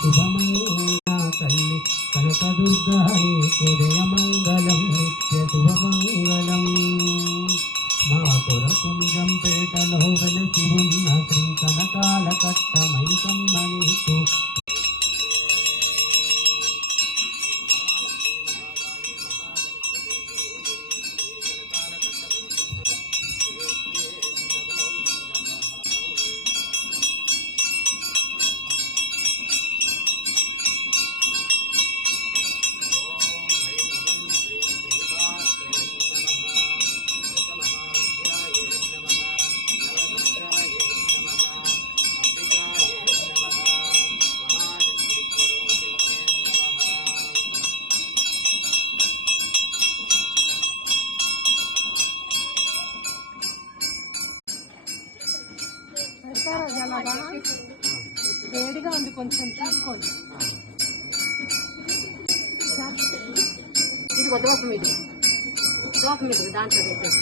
శుభమంగా తల్లి కనకదుర్గా నీకు జయమంగళం నిత్య శుభమంగళం. మా కొరకుంజంపేటలో వెలసి ఉన్న శ్రీ కనకాల కట్ట మైసమ్మ నీకు అలాగా వేడిగా ఉంది, కొంచెం చూసుకోండి. ఇది కొత్త మీద దాంట్లో పెట్టేసి